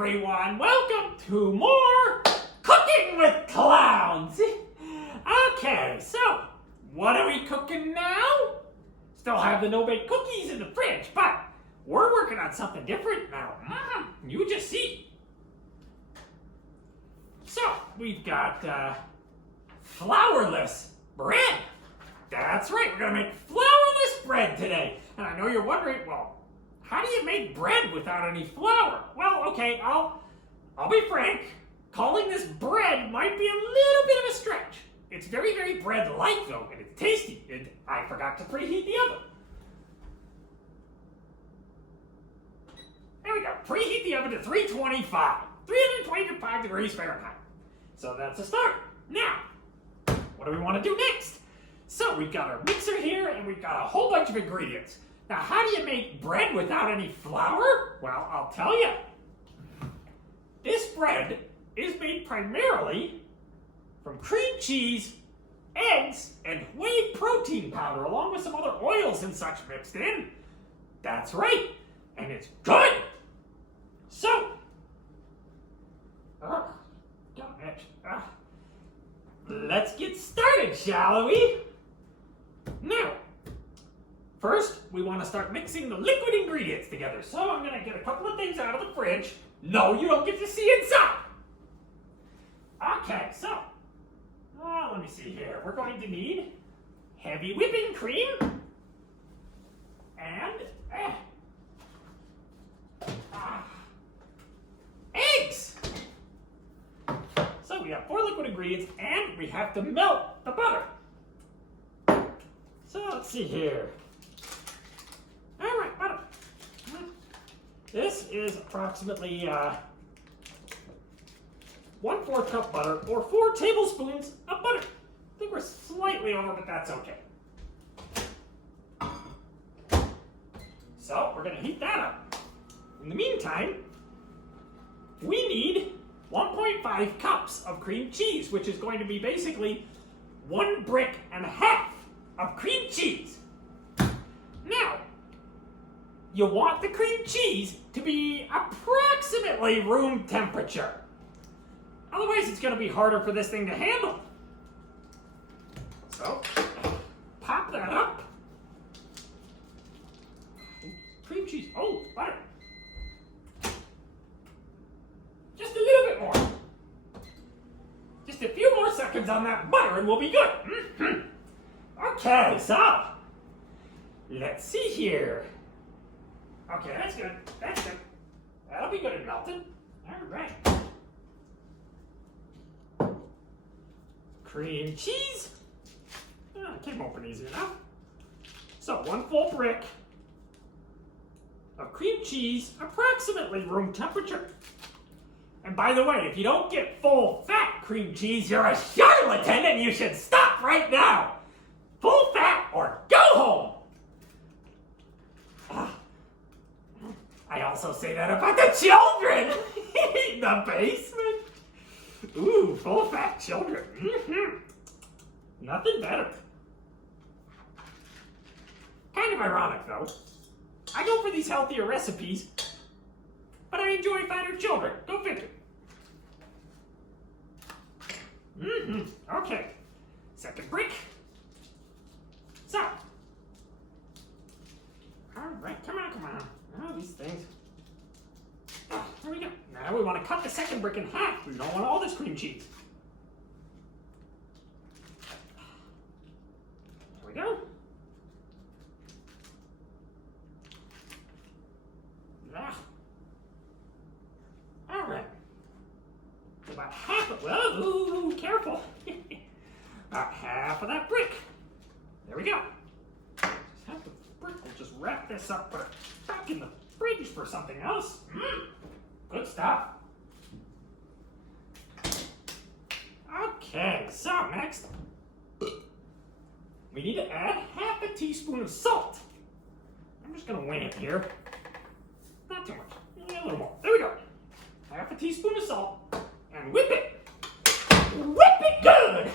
everyone. Welcome to more Cooking with Clowns. Okay, so what are we cooking now? Still have the no-bake cookies in the fridge, but we're working on something different now. You just see. So we've got flourless bread. That's right, we're gonna make flourless bread today. And I know you're wondering, well, how do you make bread without any flour? Well, okay, I'll be frank. Calling this bread might be a little bit of a stretch. It's very, very bread-like though, and it's tasty. And I forgot to preheat the oven. There we go. Preheat the oven to 325 degrees Fahrenheit. So that's a start. Now, what do we want to do next? So we've got our mixer here, and we've got a whole bunch of ingredients. Now, how do you make bread without any flour? Well, I'll tell you. This bread is made primarily from cream cheese, eggs, and whey protein powder, along with some other oils and such mixed in. That's right, and it's good. So, let's get started, shall we? Now, first, we want to start mixing the liquid ingredients together. So I'm going to get a couple of things out of the fridge. No, you don't get to see inside. Okay, so, let me see here. We're going to need heavy whipping cream and eggs. So we have 4 liquid ingredients, and we have to melt the butter. So let's see here. All right, butter. This is approximately 1/4 cup butter, or 4 tablespoons of butter. I think we're slightly over, but that's okay. So we're going to heat that up. In the meantime, we need 1.5 cups of cream cheese, which is going to be basically 1.5 bricks of cream cheese. Now, you want the cream cheese to be approximately room temperature. Otherwise, it's going to be harder for this thing to handle. So, pop that up. Cream cheese, butter. Just a little bit more. Just a few more seconds on that butter and we'll be good. Okay, so, let's see here. Okay, that's good. That's good. That'll be good and melted. All right. Cream cheese. It came open easy enough. So 1 full brick of cream cheese, approximately room temperature. And by the way, if you don't get full fat cream cheese, you're a charlatan and you should stop right now. Full fat or go home. I also say that about the children in the basement. Ooh, full fat children. Nothing better. Kind of ironic though. I go for these healthier recipes, but I enjoy fatter children. Go figure. Okay. Second brick. So. Alright, come on. Oh, these things. There we go. Now we want to cut the second brick in half. We don't want all this cream cheese. There we go. All right. About half of, ooh, careful. About half of that brick. There we go. Just half the brick. We'll just wrap this up, put it back in the fridge for something else. Good stuff. Okay, so next, we need to add half a teaspoon of salt. I'm just going to wing it here. Not too much, a little more. There we go. Half a teaspoon of salt, and whip it. Whip it good.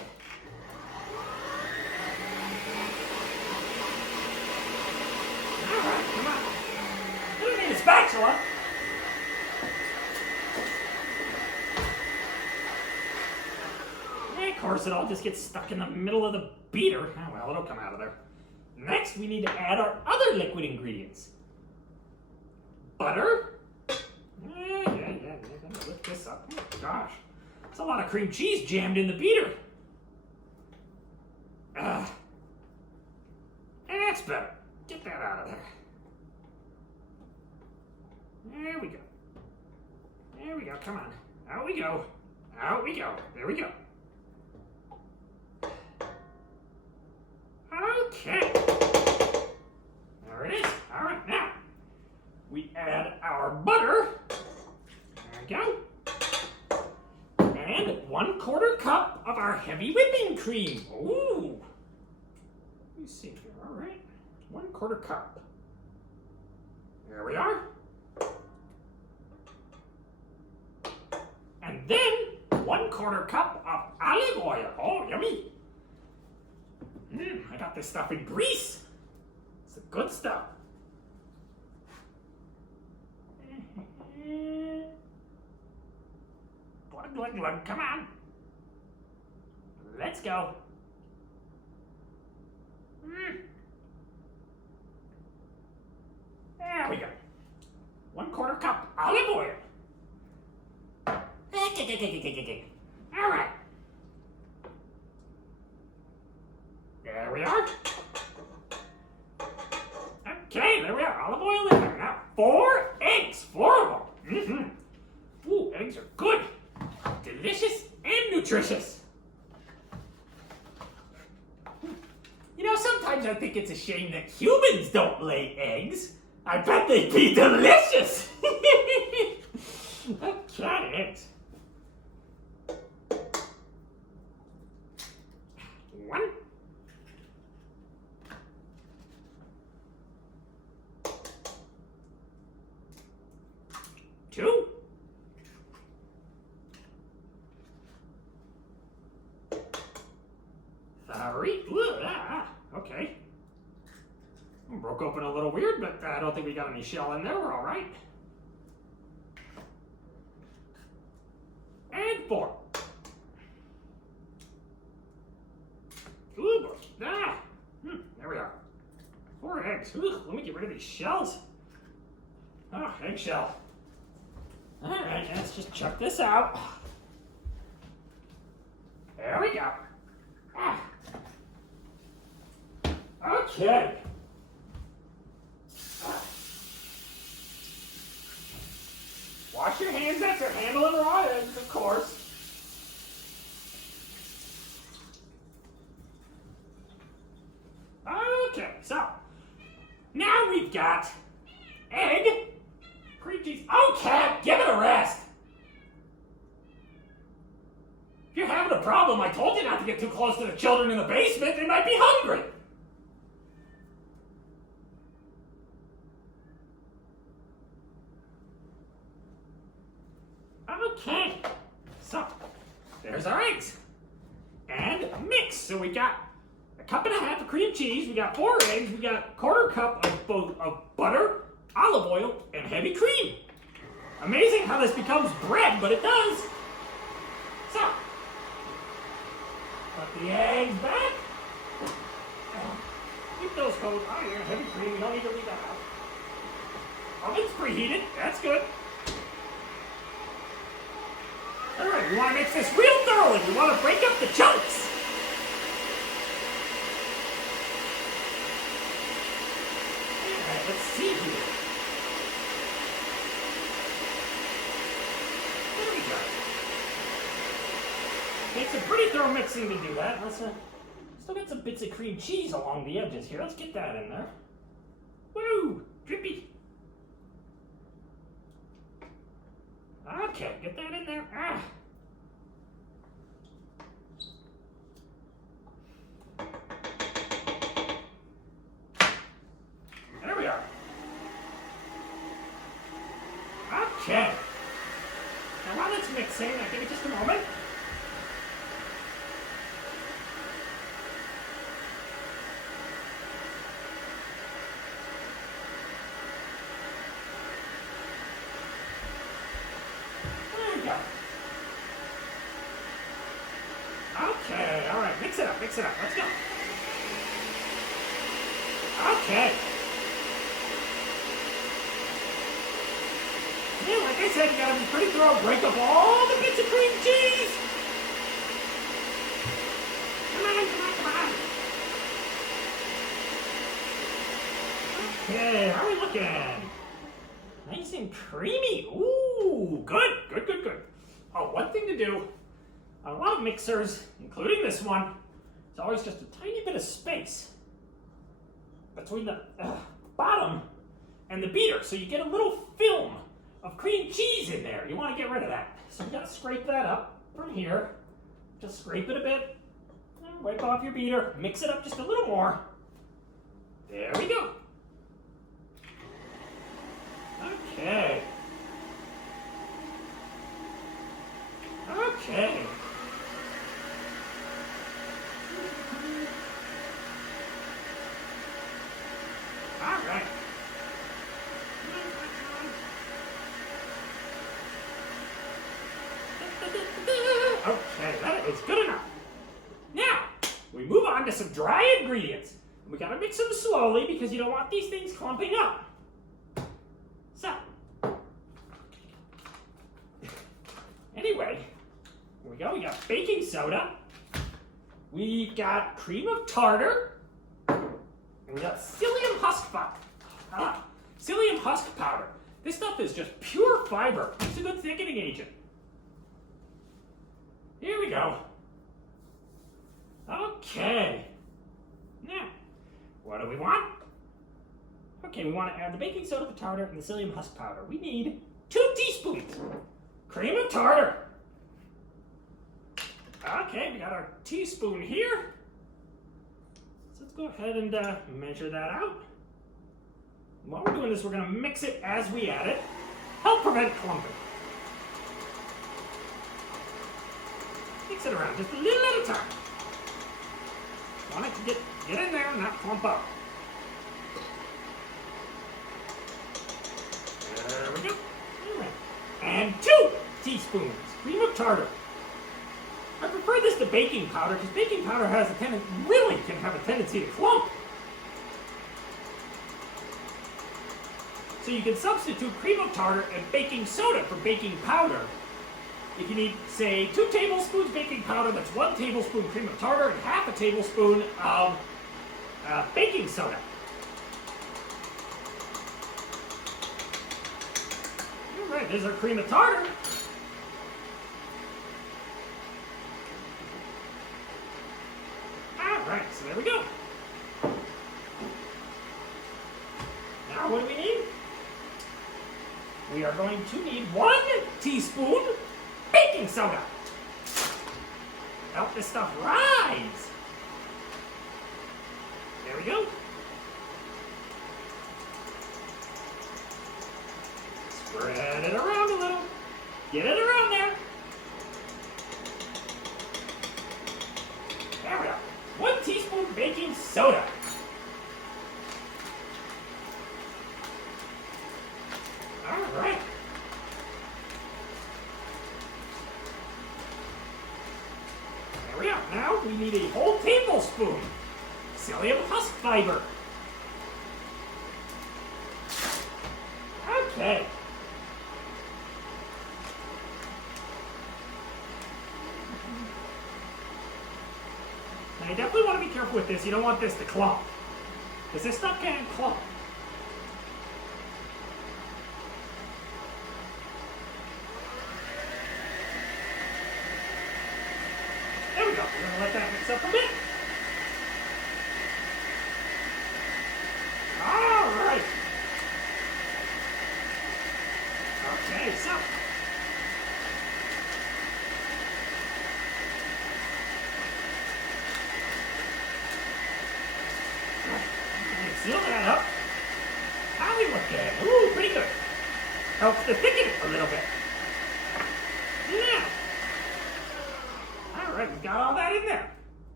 All right, come on. You don't need a spatula. course, it all just gets stuck in the middle of the beater. Oh, well, it'll come out of there. Next, we need to add our other liquid ingredients. Butter. Yeah. Let me lift this up. Oh, gosh. It's a lot of cream cheese jammed in the beater. That's better. Get that out of there. There we go. There we go. Come on. Out we go. Out we go. There we go. Okay. There it is. All right, now we add our butter. There we go. And 1/4 cup of our heavy whipping cream. Ooh. Let me see here. All right. 1/4 cup. There we are. And then 1/4 cup of olive oil. Oh, yummy. I got this stuff in Greece. It's the good stuff. Glug. Come on. Let's go. There we go. 1/4 cup olive oil. All right. There we are. Okay, there we are. Olive oil in there. Now, 4 eggs. 4 of them. Ooh, eggs are good. Delicious and nutritious. You know, sometimes I think it's a shame that humans don't lay eggs. I bet they'd be delicious. Okay, eggs. 1. 2. 3. Okay. Broke open a little weird, but I don't think we got any shell in there. We're all right. And 4. Ooh, there we are. 4 eggs. Let me get rid of these shells. Oh, eggshell. All right, let's just chuck this out. There we go. Okay. Wash your hands after handling raw eggs, of course. Okay, so now we've got egg, cream cheese. Oh, cat, give it a rest. If you're having a problem, I told you not to get too close to the children in the basement. They might be hungry. Okay, so there's our eggs. And mix. So we got 1.5 cups of cream cheese, we got 4 eggs, we got 1/4 cup of both butter, olive oil, and heavy cream. Amazing how this becomes bread, but it does. So, put the eggs back. Keep those cold. Oh yeah, heavy cream, we don't need to leave that out. Oven's preheated, that's good. All right, we want to mix this real thoroughly. We want to break up the chunks. All right, let's see here. There we go. Takes a pretty thorough mixing to do that. Let's still get some bits of cream cheese along the edges here. Let's get that in there. Woo, drippy. Okay, get that in there. There we are. Okay. Now while it's mixing, I'll give it just a moment. Okay. mix it up, let's go. Okay. Yeah, like I said, you gotta be pretty thorough. Break up all the bits of cream cheese. Come on. Okay, how are we looking? Nice and creamy. Ooh, good. Oh, one thing to do on a lot of mixers, including this one, it's always just a tiny bit of space between the bottom and the beater, so you get a little film of cream cheese in there. You want to get rid of that. So you got to scrape that up from here. Just scrape it a bit. Wipe off your beater. Mix it up just a little more. There we go. Okay. All right. Okay, that is good enough. Now, we move on to some dry ingredients. We gotta mix them slowly because you don't want these things clumping up. So, anyway, here we go. We got baking soda. We've got cream of tartar. And we got psyllium husk powder. Psyllium husk powder. This stuff is just pure fiber. It's a good thickening agent. Here we go. Okay. Now, what do we want? Okay, we want to add the baking soda, the tartar, and the psyllium husk powder. We need 2 teaspoons. Cream of tartar. Okay, we got our teaspoon here. So let's go ahead and measure that out. While we're doing this, we're going to mix it as we add it. Help prevent clumping. Mix it around just a little at a time. Want it to get in there and not clump up. There we go. All right. And 2 teaspoons cream of tartar. I prefer this to baking powder because baking powder has a tendency, really can have a tendency to clump. So you can substitute cream of tartar and baking soda for baking powder. If you need, say, 2 tablespoons baking powder, that's 1 tablespoon cream of tartar and half a tablespoon of baking soda. All right, there's our cream of tartar. All right, so there we go. Now what do we need? We are going to need 1 teaspoon baking soda. Help this stuff rise. There we go. Spread it around a little. Get it around there. There we go. 1 teaspoon baking soda. All right. There we are. Now we need a whole tablespoon psyllium husk fiber. Okay. Now you definitely want to be careful with this. You don't want this to clump, because this stuff can clump. There we go. We're going to let that mix up a bit. All right. Okay, so. Seal that up. How we looking? Ooh, pretty good. Helps to thicken it a little bit. Yeah. All right, we've got all that in there.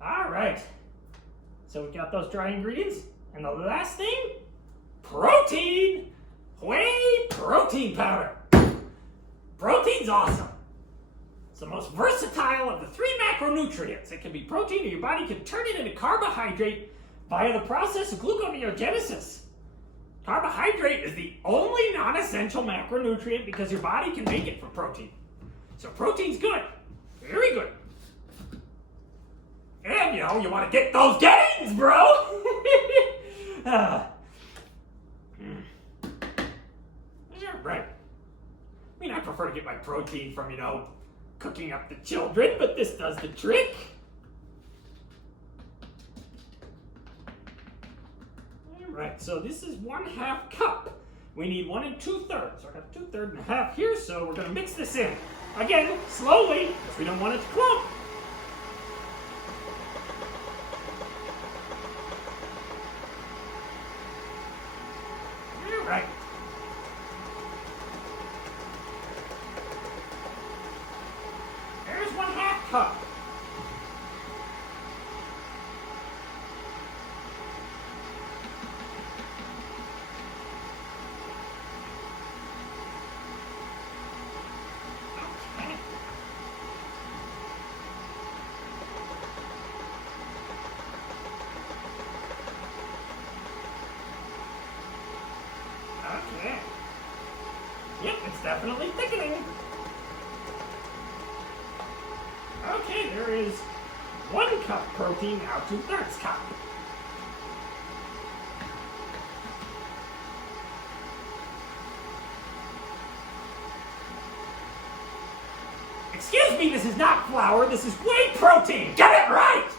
All right. So we've got those dry ingredients. And the last thing, protein. Whey protein powder. Protein's awesome. It's the most versatile of the 3 macronutrients. It can be protein, or your body can turn it into carbohydrate via the process of gluconeogenesis. Carbohydrate is the only non-essential macronutrient because your body can make it from protein. So protein's good. Very good. And, you want to get those gains, bro! Right. I mean, I prefer to get my protein from, cooking up the children, but this does the trick. Alright, so this is 1/2 cup. We need 1 2/3. So I got 2/3 and a half here, so we're going to mix this in. Again, slowly, because we don't want it to clump. Alright. There's 1/2 cup. Okay. Yep, it's definitely thickening. Okay, there is 1 cup protein, now 2/3 cup. Excuse me, this is not flour, this is whey protein! Get it right!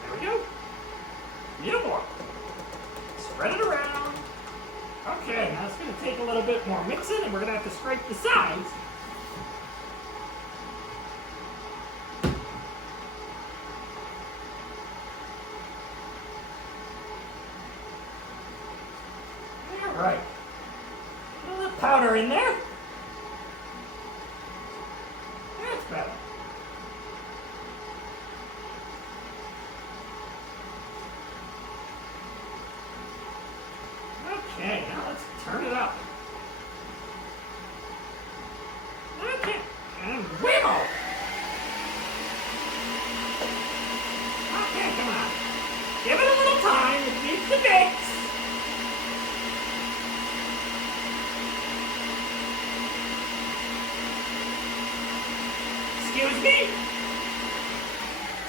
There we go. A little more. Spread it around. Okay, now it's going to take a little bit more mixing, and we're going to have to scrape the sides. All right. A little powder in there. That's better. Okay, now let's turn it up. Okay, and wiggle. Okay, come on. Give it a little time. It needs to mix. Excuse me?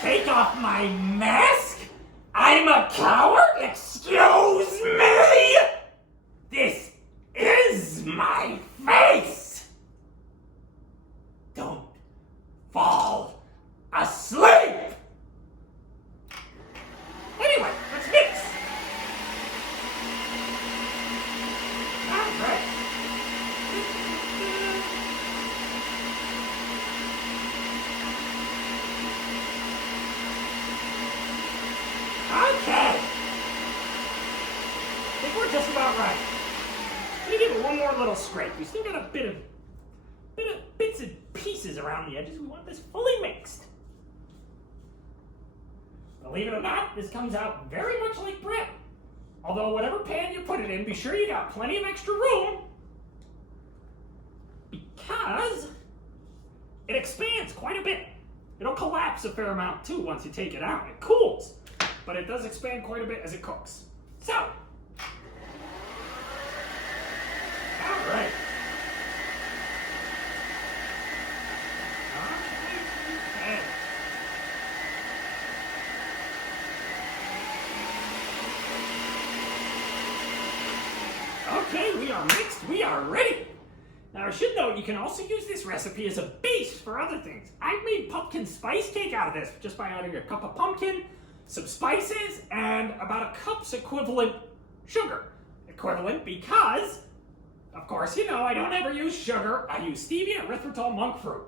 Take off my mask? I'm a coward? Excuse me? This is my face! Don't fall asleep! Anyway, let's mix! Alright. Okay. I think we're just about right. I'm gonna give it one more little scrape. We still got a bit of bits and pieces around the edges. We want this fully mixed. Believe it or not, this comes out very much like bread. Although whatever pan you put it in, be sure you got plenty of extra room, because it expands quite a bit. It'll collapse a fair amount too once you take it out. It cools, but it does expand quite a bit as it cooks. So, all right. Okay. Okay, we are mixed. We are ready. Now, I should note you can also use this recipe as a base for other things. I've made pumpkin spice cake out of this just by adding a cup of pumpkin, some spices, and about a cup's equivalent sugar. Equivalent because, of course, you know, I don't ever use sugar. I use stevia, erythritol, monk fruit.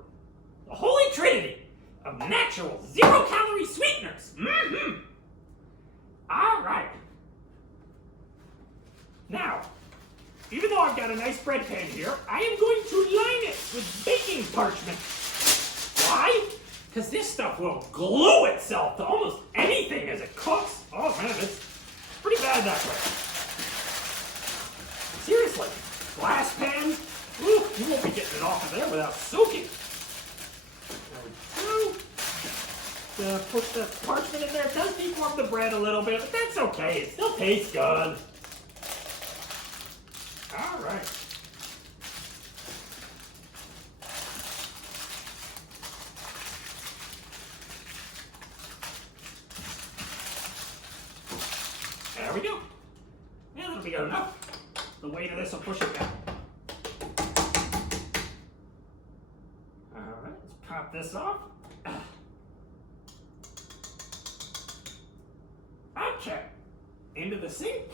The holy trinity of natural, zero-calorie sweeteners. Mm-hmm. All right. Now, even though I've got a nice bread pan here, I am going to line it with baking parchment. Why? Because this stuff will glue itself to almost anything as it cooks. Oh man, it's pretty bad that way. Seriously, glass pans, ooh, you won't be getting it off of there without soaking. There we go. Put the parchment in there. It does deform the bread a little bit, but that's okay. It still tastes good. All right. There we go. Yeah, that'll be good enough. The weight of this will push it down. All right, let's pop this off. Okay, into the sink.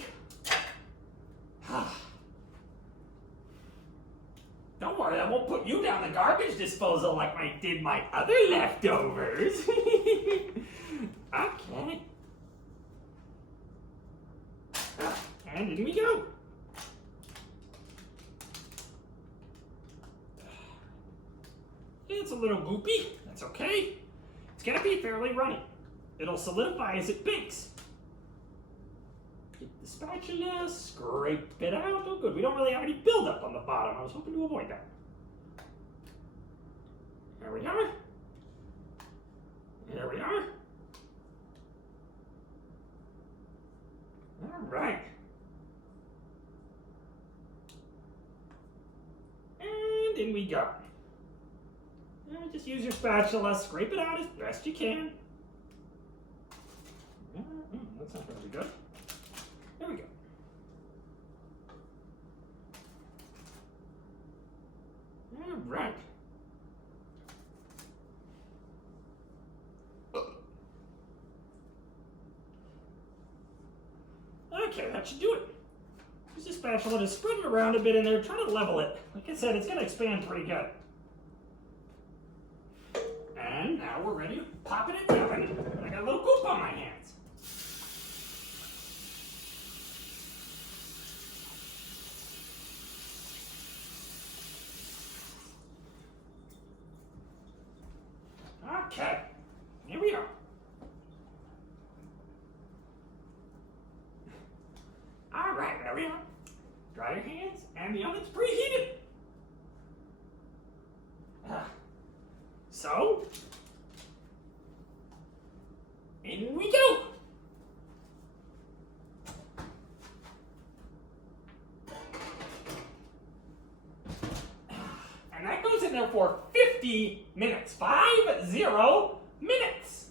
Don't worry, I won't put you down the garbage disposal like I did my other leftovers. Okay. And in we go. It's a little goopy. That's okay. It's gonna be fairly runny. It'll solidify as it bakes. Get the spatula, scrape it out. Oh good, we don't really have any buildup on the bottom. I was hoping to avoid that. There we are. There we are. All right. And in we go. Just use your spatula, scrape it out as best you can. That's not going to be good. There we go. All right. Okay, that should do it. Use the spatula to spread it around a bit in there, try to level it. Like I said, it's going to expand pretty good. And now we're ready to pop it in the oven. I got a little goop on my hands. Okay, here we are. All right, there we are. Dry your hands, and the oven's preheated. So, in we go. And that goes in there for 50 minutes. 50 minutes.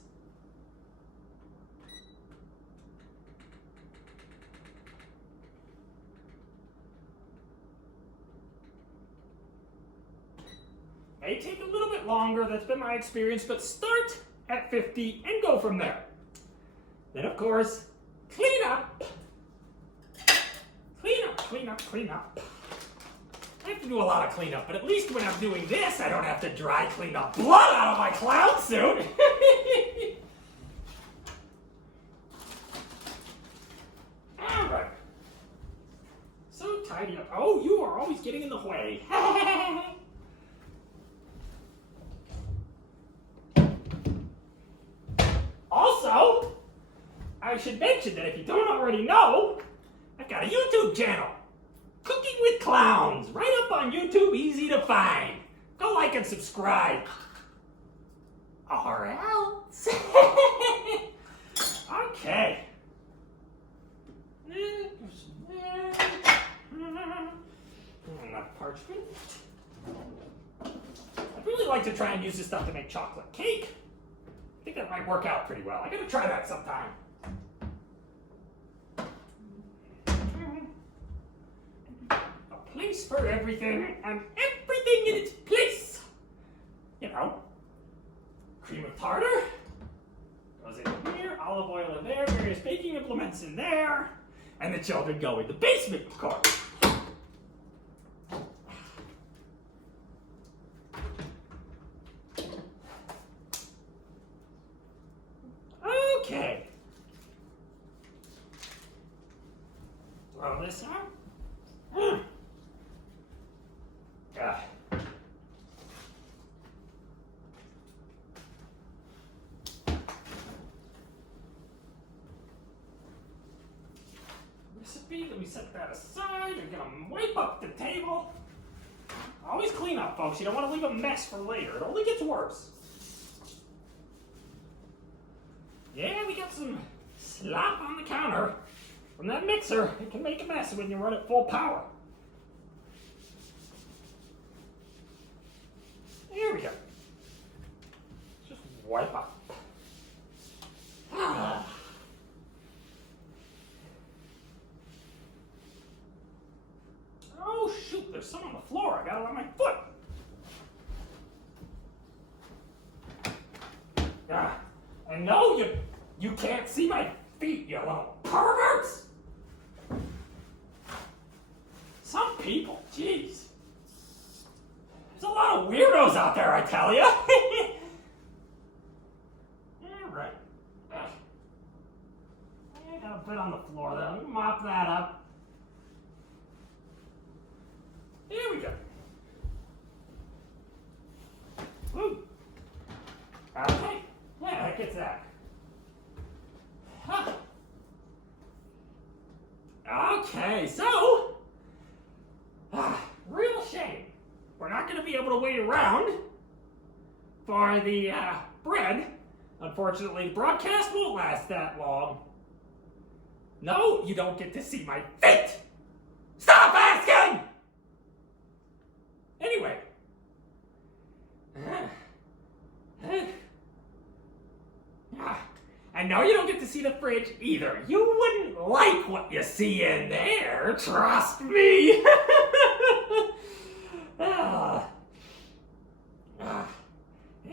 May take a little bit longer, that's been my experience, but start at 50 and go from there. Then, of course, clean up. Clean up, clean up, clean up. I have to do a lot of cleanup, but at least when I'm doing this, I don't have to dry clean the blood out of my clown suit. All right. So tidy up. Oh, you are always getting in the way. Also, I should mention that if you don't already know, I've got a YouTube channel. Cooking with Clowns, right up on YouTube, easy to find. Go like and subscribe. Or else. Okay. Enough parchment. I'd really like to try and use this stuff to make chocolate cake. I think that might work out pretty well. I gotta try that sometime. A place for everything, and everything in its place. You know, cream of tartar goes in here, olive oil in there, various baking implements in there, and the children go in the basement, of course. Okay. Throw this out. recipe. Let me set that aside. I'm gonna wipe up the table. Always clean up, folks. You don't want to leave a mess for later. It only gets worse. Yeah, we got some slop on the counter from that mixer. It can make a mess when you run it full power. There we go. Just wipe up. Ah. Oh shoot, there's some on the floor. I got it on my foot. Ah. And no, you can't see my feet, you little perverts! Some people, jeez. There's a lot of weirdos out there, I tell you. Alright. I got a bit on the floor there. Let me mop that up. Here we go. Woo. Okay. Yeah, that gets that. Huh. Okay, so, real shame. We're not going to be able to wait around for the bread. Unfortunately, the broadcast won't last that long. No, you don't get to see my feet. Stop asking! Anyway. I know you don't get to see the fridge either. You wouldn't like what you see in there, trust me.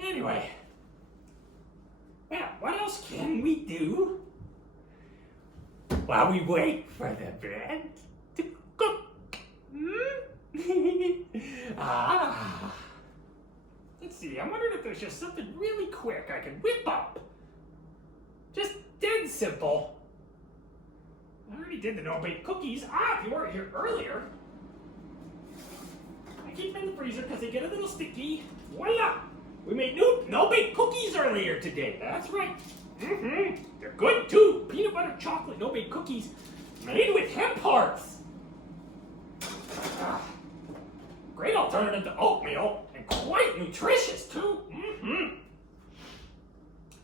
Anyway. Yeah, what else can we do while we wait for the bread to cook? Let's see, I'm wondering if there's just something really quick I can whip up. Just dead simple. I already did the no-bake cookies. If you weren't here earlier. I keep them in the freezer because they get a little sticky. Voila! We made new no-bake cookies earlier today. That's right. They're good too. Peanut butter chocolate no-bake cookies made with hemp hearts. Great alternative to oatmeal and quite nutritious too.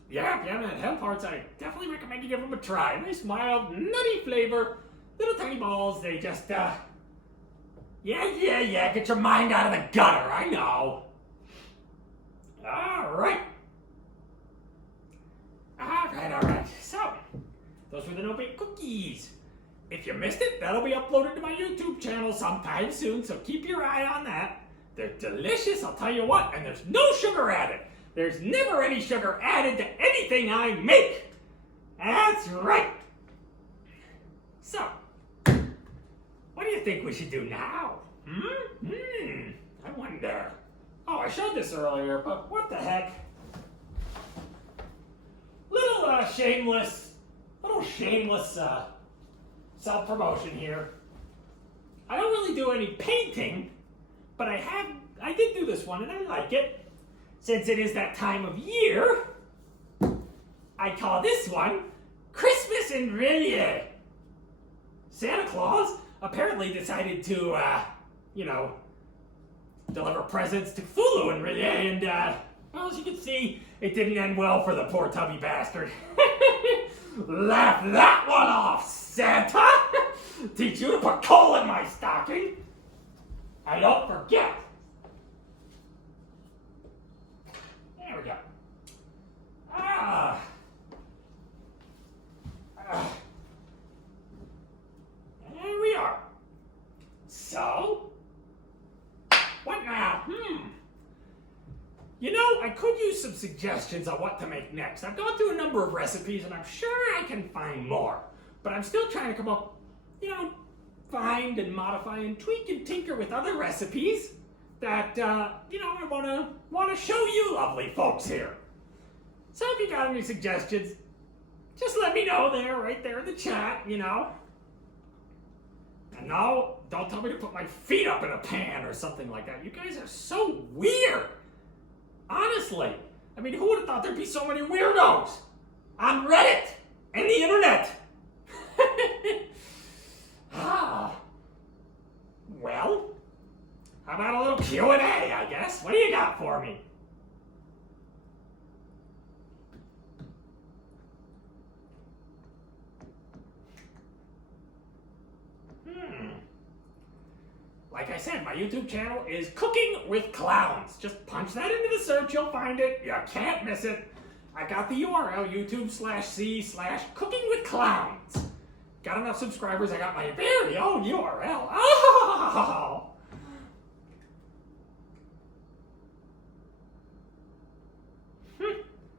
Yeah, if you haven't had hemp hearts, I definitely recommend you give them a try. Nice, mild, nutty flavor. Little tiny balls. They just, yeah, get your mind out of the gutter. I know. All right. So, those were the no-bake cookies. If you missed it, that'll be uploaded to my YouTube channel sometime soon, so keep your eye on that. They're delicious, I'll tell you what, and there's no sugar added. There's never any sugar added to anything I make. That's right. So, what do you think we should do now? I wonder. Oh, I showed this earlier, but what the heck? Little shameless self-promotion here. I don't really do any painting, but I did do this one and I like it. Since it is that time of year, I call this one Christmas in Rillier. Santa Claus apparently decided to, deliver presents to Fulu and Rillier, and, well, as you can see, it didn't end well for the poor tubby bastard. Laugh that one off, Santa! Teach you to put coal in my stocking. I don't forget. There we go. There we are. So, what now? You know, I could use some suggestions on what to make next. I've gone through a number of recipes and I'm sure I can find more. But I'm still trying to come up, find and modify and tweak and tinker with other recipes that, I want to show you lovely folks here. So if you got any suggestions, just let me know right there in the chat, And no, don't tell me to put my feet up in a pan or something like that. You guys are so weird. Honestly. I mean, who would have thought there'd be so many weirdos on Reddit and the internet? Well, how about a little Q&A, I guess? What do you got for me? Like I said, my YouTube channel is Cooking with Clowns. Just punch that into the search, you'll find it. You can't miss it. I got the URL, YouTube/C/Cooking with Clowns. Got enough subscribers, I got my very own URL. Oh!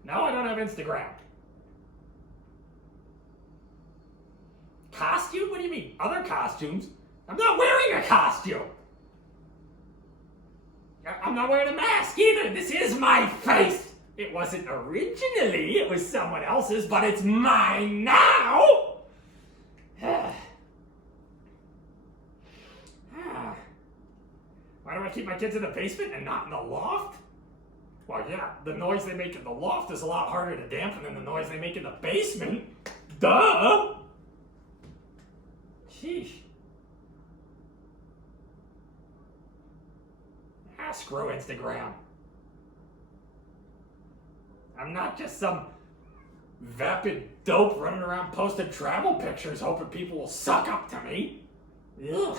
No, I don't have Instagram. Costume? What do you mean? Other costumes? I'm not wearing a costume. I'm not wearing a mask either. This is my face. It wasn't originally. It was someone else's, but it's mine now. Why do I keep my kids in the basement and not in the loft? Well, yeah, the noise they make in the loft is a lot harder to dampen than the noise they make in the basement. Duh! Sheesh. Screw Instagram. I'm not just some vapid dope running around posting travel pictures hoping people will suck up to me. Ugh.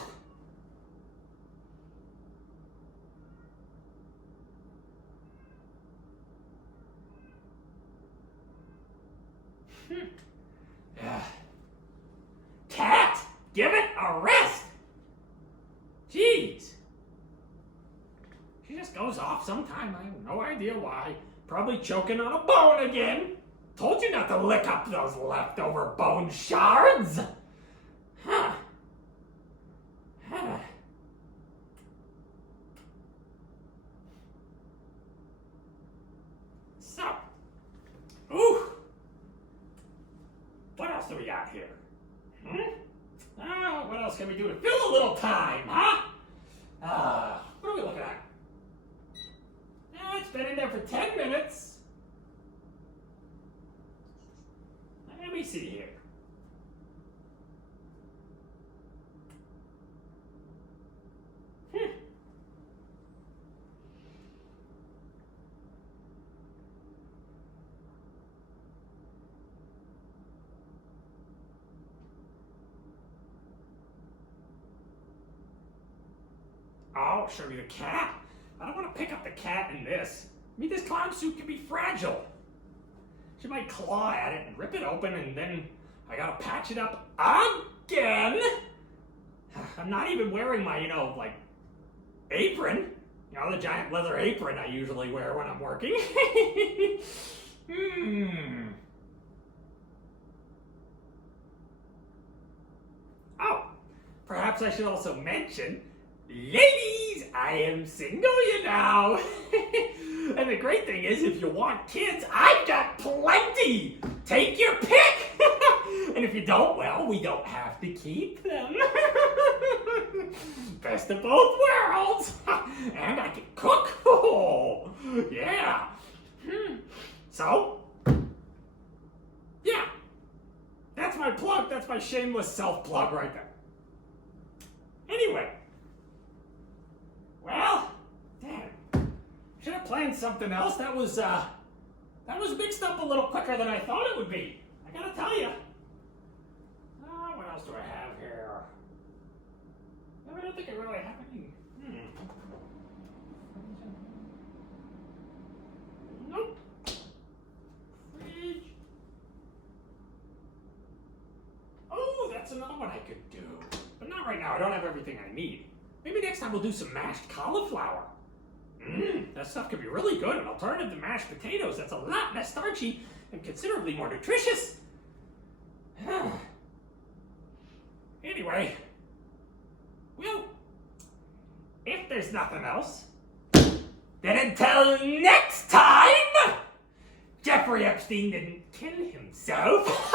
Cat! Give it a rest! Jeez. She just goes off sometime. I have no idea why. Probably choking on a bone again. Told you not to lick up those leftover bone shards. Huh. So. Ooh. What else do we got here? What else can we do to fill a little time, huh? What are we looking at? It's been in there for 10 minutes. Let me see here. Oh, show me the cat. I don't want to pick up the cat in this. I mean, this clown suit can be fragile. She might claw at it and rip it open, and then I gotta patch it up again. I'm not even wearing my, apron. The giant leather apron I usually wear when I'm working. Oh, perhaps I should also mention, ladies, I am single, And the great thing is, if you want kids, I've got plenty. Take your pick. And if you don't, well, we don't have to keep them. Best of both worlds. And I can cook. Oh, yeah. So, yeah. That's my plug. That's my shameless self-plug right there. Anyway. Well, damn. Should have planned something else. That was mixed up a little quicker than I thought it would be. I gotta tell you. What else do I have here? I don't think I really have any. Nope. Fridge. Oh, that's another one I could do. But not right now. I don't have everything I need. Maybe next time we'll do some mashed cauliflower. That stuff could be really good, an alternative to mashed potatoes that's a lot less starchy and considerably more nutritious. Anyway, well, if there's nothing else, then until next time, Jeffrey Epstein didn't kill himself.